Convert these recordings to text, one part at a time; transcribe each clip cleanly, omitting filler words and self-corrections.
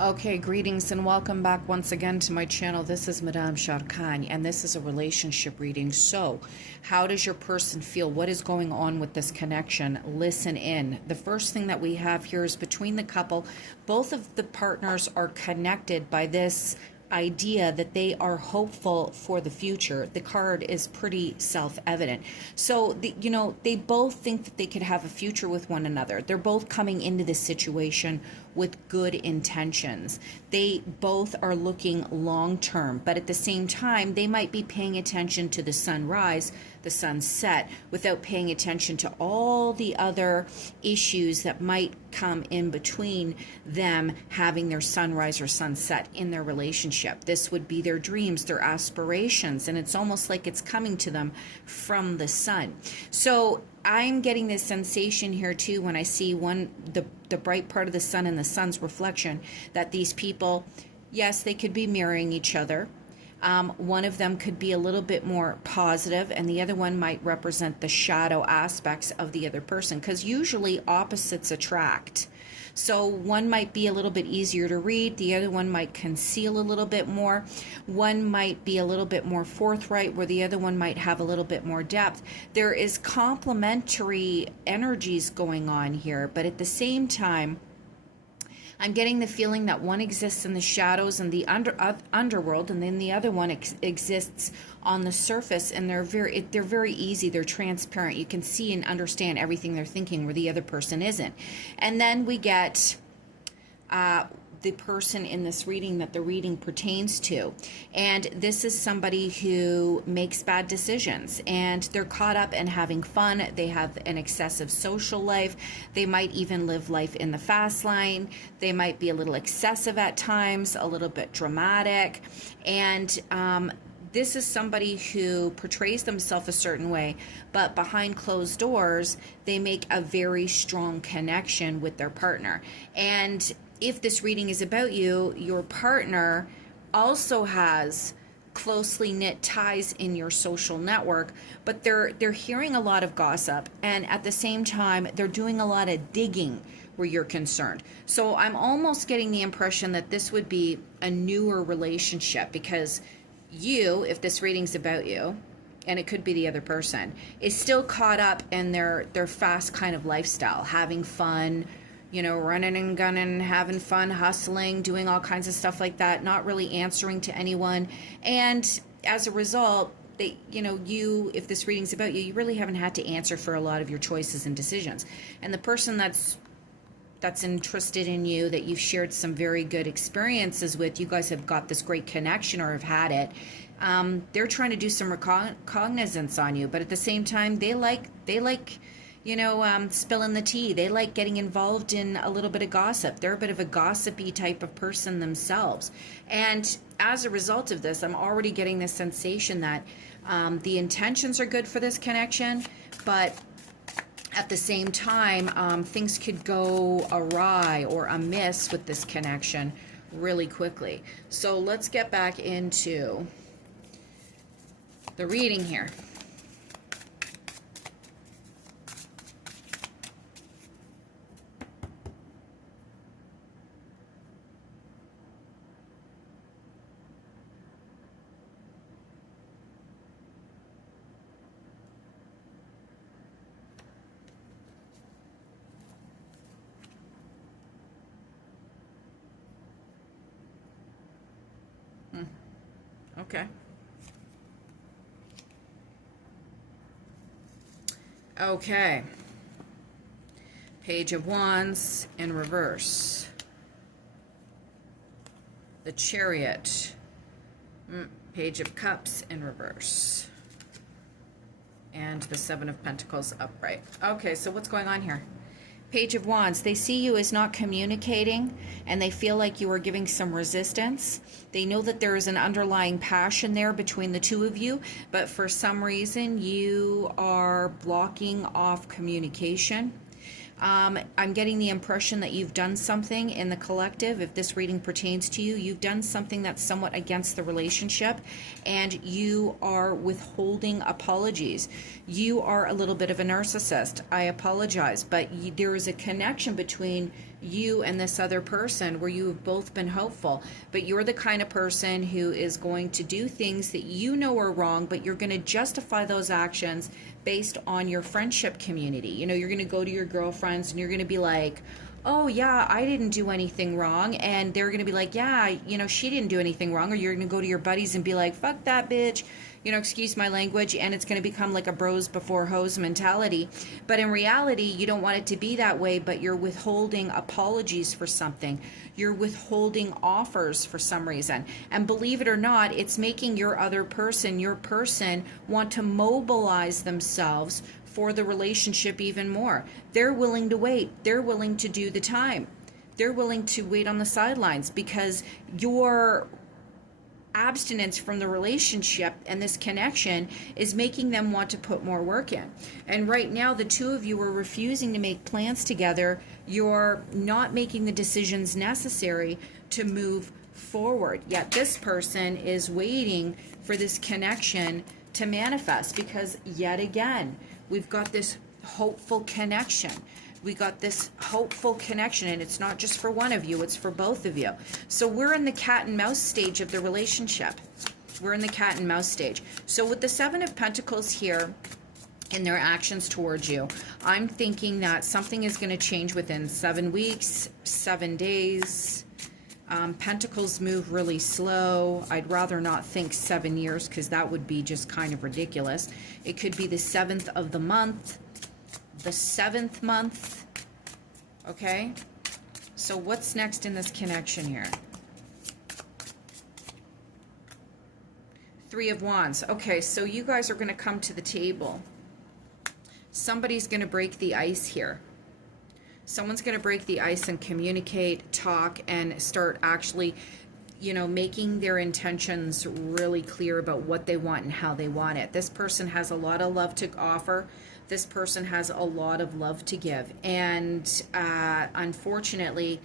Okay, greetings and welcome back once again to my channel. This is Madame Sharkan, and this is a relationship reading. So, how does your person feel? What is going on with this connection? Listen in. The first thing that we have here is between the couple, both of the partners are connected by this idea that they are hopeful for the future. The card is pretty self-evident. So, they both think that they could have a future with one another. They're both coming into this situation with good intentions. They both are looking long-term, but at the same time, they might be paying attention to the sunrise, the sunset, without paying attention to all the other issues that might come in between them having their sunrise or sunset in their relationship. This would be their dreams, their aspirations, and it's almost like it's coming to them from the sun. So I'm getting this sensation here too when I see the bright part of the sun and the sun's reflection, that these people, yes, they could be mirroring each other. One of them could be a little bit more positive, and the other one might represent the shadow aspects of the other person, because usually opposites attract. So one might be a little bit easier to read, the other one might conceal a little bit more. One might be a little bit more forthright, where the other one might have a little bit more depth. There is complementary energies going on here, but at the same time, I'm getting the feeling that one exists in the shadows and the underworld, and then the other one exists on the surface, and they're very easy. They're transparent. You can see and understand everything they're thinking, where the other person isn't. And then we get the person in this reading that the reading pertains to. And this is somebody who makes bad decisions, and they're caught up in having fun. They have an excessive social life. They might even live life in the fast lane. They might be a little excessive at times, a little bit dramatic. And this is somebody who portrays themselves a certain way, but behind closed doors, they make a very strong connection with their partner. And if this reading is about you, your partner also has closely knit ties in your social network, but they're hearing a lot of gossip, and at the same time, they're doing a lot of digging where you're concerned. So I'm almost getting the impression that this would be a newer relationship, because you, if this reading's about you, and it could be the other person, is still caught up in their fast kind of lifestyle, having fun, running and gunning, having fun, hustling, doing all kinds of stuff like that, not really answering to anyone. And as a result, if this reading's about you, you really haven't had to answer for a lot of your choices and decisions. And the person that's interested in you, that you've shared some very good experiences with, you guys have got this great connection or have had it, they're trying to do some recognizance on you, but at the same time, they like spilling the tea. They like getting involved in a little bit of gossip. They're a bit of a gossipy type of person themselves. And as a result of this, I'm already getting this sensation that the intentions are good for this connection, but at the same time, things could go awry or amiss with this connection really quickly. So let's get back into the reading here. Okay. Okay. Page of Wands in reverse. The Chariot. Page of Cups in reverse. And the Seven of Pentacles upright. Okay, so what's going on here? Page of Wands, they see you as not communicating, and they feel like you are giving some resistance. They know that there is an underlying passion there between the two of you, but for some reason you are blocking off communication. I'm getting the impression that you've done something in the collective. If this reading pertains to you, you've done something that's somewhat against the relationship, and you are withholding apologies. You are a little bit of a narcissist. I apologize, but there is a connection between you and this other person where you have both been hopeful, but you're the kind of person who is going to do things that you know are wrong, but you're going to justify those actions based on your friendship community. You know, you're going to go to your girlfriends and you're going to be like, oh yeah, I didn't do anything wrong, and they're going to be like, yeah, you know, she didn't do anything wrong. Or you're going to go to your buddies and be like, fuck that bitch, you know, excuse my language, and it's going to become like a bros before hoes mentality. But in reality, you don't want it to be that way, but you're withholding apologies for something. You're withholding offers for some reason. And believe it or not, it's making your other person, your person, want to mobilize themselves for the relationship even more. They're willing to wait. They're willing to do the time. They're willing to wait on the sidelines because your abstinence from the relationship and this connection is making them want to put more work in. And right now, the two of you are refusing to make plans together. You're not making the decisions necessary to move forward. Yet this person is waiting for this connection to manifest because, yet again, we've got this hopeful connection. We got this hopeful connection, and it's not just for one of you, it's for both of you. So we're in the cat and mouse stage of the relationship. We're in the cat and mouse stage. So with the Seven of Pentacles here in their actions towards you, I'm thinking that something is going to change within 7 weeks, 7 days. Pentacles move really slow. I'd rather not think 7 years because that would be just kind of ridiculous. It could be the 7th of the month, the 7th month. Okay? So what's next in this connection here? 3 of Wands. Okay, so you guys are going to come to the table. Somebody's going to break the ice here. Someone's going to break the ice and communicate, talk, and start actually, you know, making their intentions really clear about what they want and how they want it. This person has a lot of love to offer. This person has a lot of love to give. And unfortunately,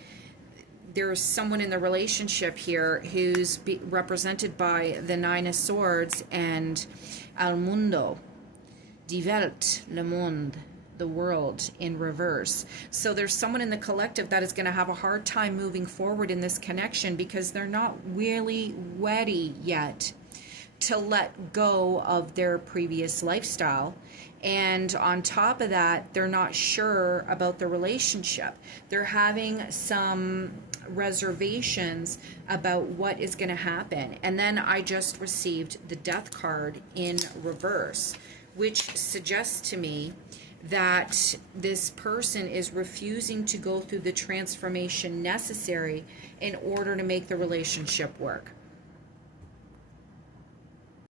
there's someone in the relationship here who's represented by the Nine of Swords and El Mundo, Die Welt, Le Monde, the world in reverse. So there's someone in the collective that is going to have a hard time moving forward in this connection because they're not really ready yet to let go of their previous lifestyle. And on top of that, they're not sure about the relationship. They're having some reservations about what is going to happen. And then I just received the Death card in reverse, which suggests to me that this person is refusing to go through the transformation necessary in order to make the relationship work.